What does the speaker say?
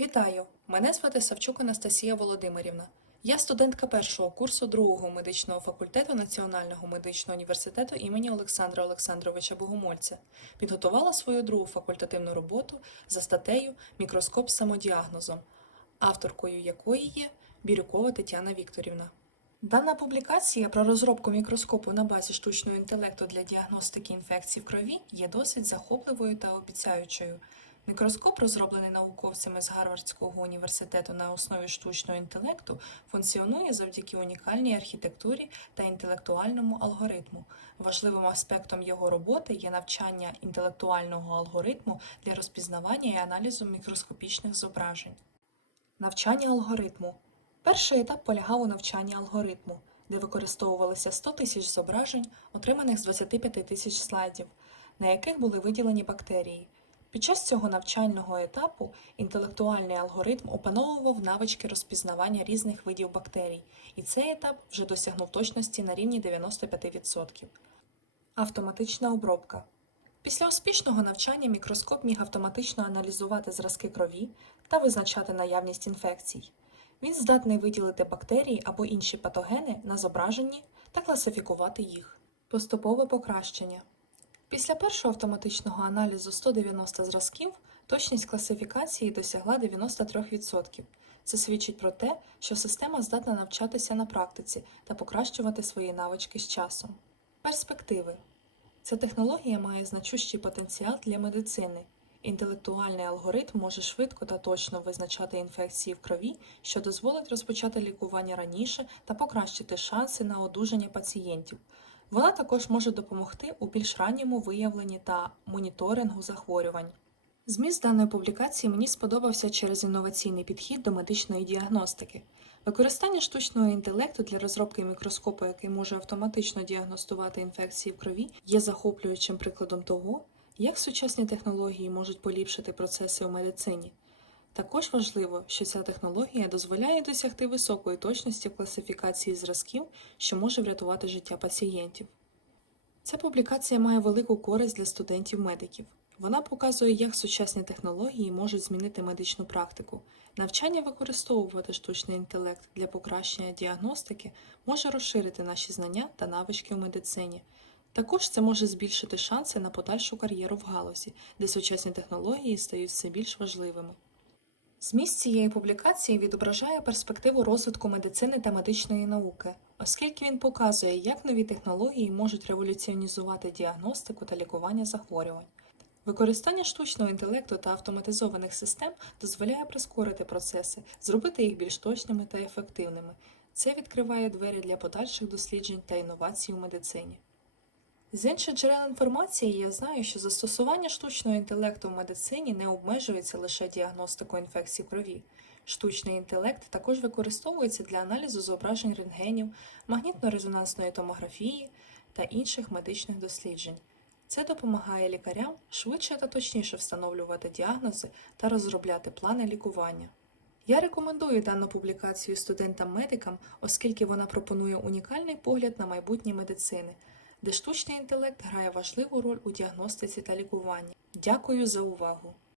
Вітаю! Мене звати Савчук Анастасія Володимирівна. Я студентка першого курсу другого медичного факультету Національного медичного університету імені Олександра Олександровича Богомольця. Підготувала свою другу факультативну роботу за статтею Мікроскоп з самодіагнозом, авторкою якої є Бірюкова Тетяна Вікторівна. Дана публікація про розробку мікроскопу на базі штучного інтелекту для діагностики інфекцій в крові є досить захопливою та обіцяючою. Мікроскоп, розроблений науковцями з Гарвардського університету на основі штучного інтелекту, функціонує завдяки унікальній архітектурі та інтелектуальному алгоритму. Важливим аспектом його роботи є навчання інтелектуального алгоритму для розпізнавання і аналізу мікроскопічних зображень. Навчання алгоритму. Перший етап полягав у навчанні алгоритму, де використовувалося 100 тисяч зображень, отриманих з 25 тисяч слайдів, на яких були виділені бактерії. Під час цього навчального етапу інтелектуальний алгоритм опановував навички розпізнавання різних видів бактерій, і цей етап вже досягнув точності на рівні 95%. Автоматична обробка. Після успішного навчання мікроскоп міг автоматично аналізувати зразки крові та визначати наявність інфекцій. Він здатний виділити бактерії або інші патогени на зображенні та класифікувати їх. Поступове покращення. Після першого автоматичного аналізу 190 зразків точність класифікації досягла 93%. Це свідчить про те, що система здатна навчатися на практиці та покращувати свої навички з часом. Перспективи. Ця технологія має значущий потенціал для медицини. Інтелектуальний алгоритм може швидко та точно визначати інфекції в крові, що дозволить розпочати лікування раніше та покращити шанси на одужання пацієнтів. Вона також може допомогти у більш ранньому виявленні та моніторингу захворювань. Зміст даної публікації мені сподобався через інноваційний підхід до медичної діагностики. Використання штучного інтелекту для розробки мікроскопу, який може автоматично діагностувати інфекції в крові, є захоплюючим прикладом того, як сучасні технології можуть поліпшити процеси у медицині. Також важливо, що ця технологія дозволяє досягти високої точності класифікації зразків, що може врятувати життя пацієнтів. Ця публікація має велику користь для студентів-медиків. Вона показує, як сучасні технології можуть змінити медичну практику. Навчання використовувати штучний інтелект для покращення діагностики може розширити наші знання та навички у медицині. Також це може збільшити шанси на подальшу кар'єру в галузі, де сучасні технології стають все більш важливими. Зміст цієї публікації відображає перспективу розвитку медицини та медичної науки, оскільки він показує, як нові технології можуть революціонізувати діагностику та лікування захворювань. Використання штучного інтелекту та автоматизованих систем дозволяє прискорити процеси, зробити їх більш точними та ефективними. Це відкриває двері для подальших досліджень та інновацій у медицині. З інших джерел інформації я знаю, що застосування штучного інтелекту в медицині не обмежується лише діагностикою інфекцій крові. Штучний інтелект також використовується для аналізу зображень рентгенів, магнітно-резонансної томографії та інших медичних досліджень. Це допомагає лікарям швидше та точніше встановлювати діагнози та розробляти плани лікування. Я рекомендую дану публікацію студентам-медикам, оскільки вона пропонує унікальний погляд на майбутнє медицини, де штучний інтелект грає важливу роль у діагностиці та лікуванні. Дякую за увагу!